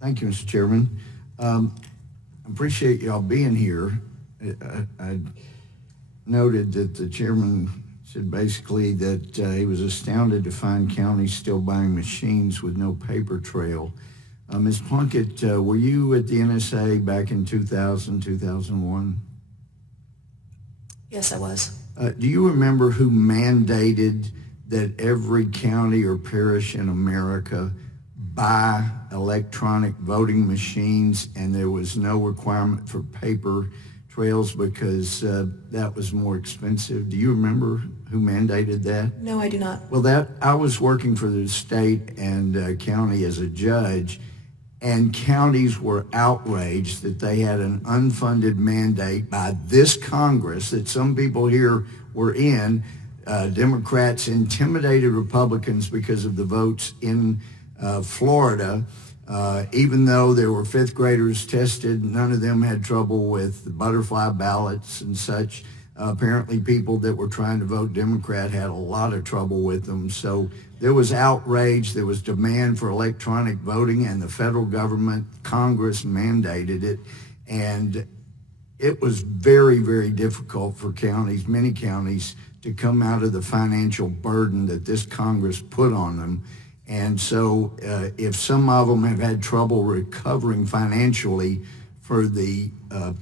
Thank you, Mr. Chairman. I appreciate y'all being here. I noted that the chairman said basically that he was astounded to find counties still buying machines with no paper trail. Ms. Plunkett, were you at the NSA back in 2000, 2001? Yes, I was. Do you remember who mandated that every county or parish in America buy electronic voting machines, and there was no requirement for paper trails because that was more expensive? Do you remember who mandated that? No, I do not. Well, I was working for the state and county as a judge, and counties were outraged that they had an unfunded mandate by this Congress that some people here were in. Democrats intimidated Republicans because of the votes in Florida. Even though there were fifth graders tested, none of them had trouble with the butterfly ballots and such. Apparently people that were trying to vote Democrat had a lot of trouble with them. So there was outrage, there was demand for electronic voting, and the federal government, Congress mandated it. And it was very, very difficult for counties, many counties, to come out of the financial burden that this Congress put on them. And so if some of them have had trouble recovering financially for the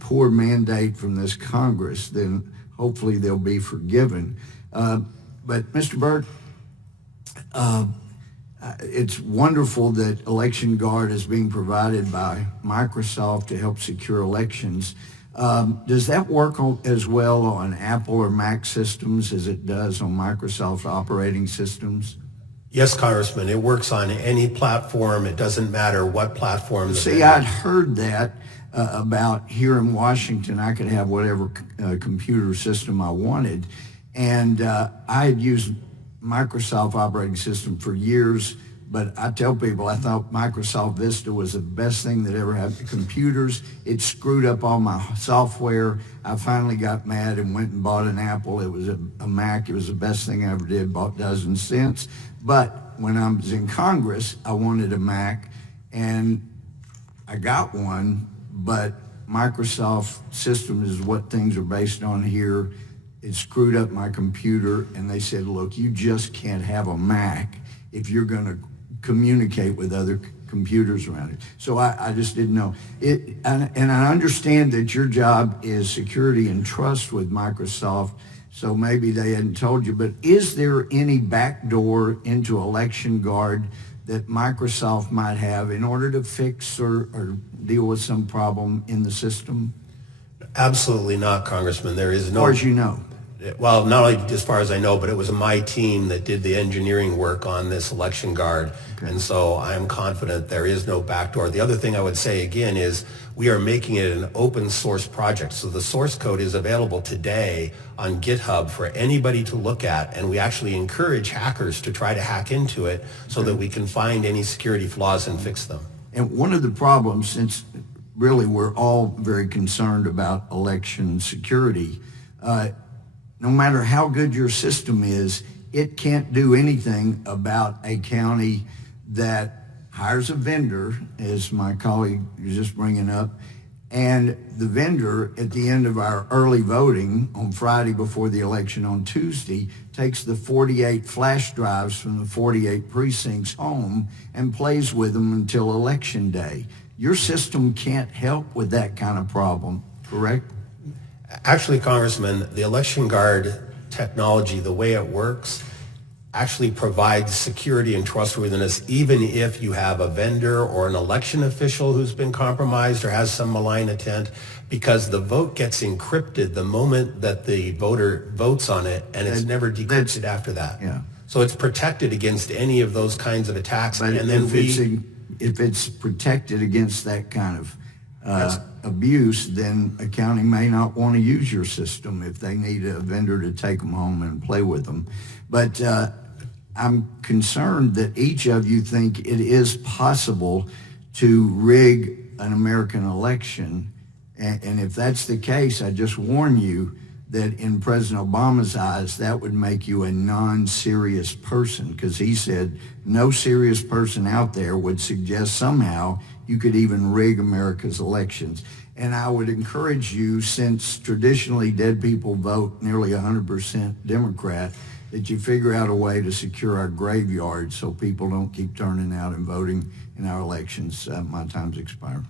poor mandate from this Congress, then hopefully they'll be forgiven. But Mr. Burt, it's wonderful that Election Guard is being provided by Microsoft to help secure elections. Does that work as well on Apple or Mac systems as it does on Microsoft operating systems? Yes, Congressman, it works on any platform. It doesn't matter what platform. See, I'd heard that about here in Washington. I could have whatever computer system I wanted. And I had used Microsoft operating system for years, but I tell people I thought Microsoft Vista was the best thing that ever happened to computers. It screwed up all my software. I finally got mad and went and bought an Apple. It was a Mac. It was the best thing I ever did, bought dozen cents. But when I was in Congress, I wanted a Mac, and I got one, but Microsoft system is what things are based on here. It screwed up my computer, and they said, look, you just can't have a Mac if you're going to communicate with other computers around it. So I just didn't know. And I understand that your job is security and trust with Microsoft, so maybe they hadn't told you, but is there any backdoor into Election Guard that Microsoft might have in order to fix or deal with some problem in the system? Absolutely not, Congressman. There is no... As far as you know. Well, not only as far as I know, but it was my team that did the engineering work on this Election Guard. Okay. And so I'm confident there is no backdoor. The other thing I would say again is we are making it an open source project. So the source code is available today on GitHub for anybody to look at. And we actually encourage hackers to try to hack into it so that we can find any security flaws and fix them. And one of the problems, since really we're all very concerned about election security, no matter how good your system is, it can't do anything about a county that hires a vendor, as my colleague was just bringing up, and the vendor at the end of our early voting on Friday before the election on Tuesday takes the 48 flash drives from the 48 precincts home and plays with them until Election Day. Your system can't help with that kind of problem, correct? Actually, Congressman, the Election Guard technology, the way it works, actually provides security and trustworthiness even if you have a vendor or an election official who's been compromised or has some malign intent, because the vote gets encrypted the moment that the voter votes on it, and it's never decrypted after that. Yeah. So it's protected against any of those kinds of attacks. But and then if it's protected against that kind of abuse, then a county may not want to use your system if they need a vendor to take them home and play with them. But I'm concerned that each of you think it is possible to rig an American election. And if that's the case, I just warn you that in President Obama's eyes, that would make you a non-serious person, because he said no serious person out there would suggest somehow you could even rig America's elections. And I would encourage you, since traditionally dead people vote nearly 100% Democrat, that you figure out a way to secure our graveyards so people don't keep turning out and voting in our elections. My time's expired.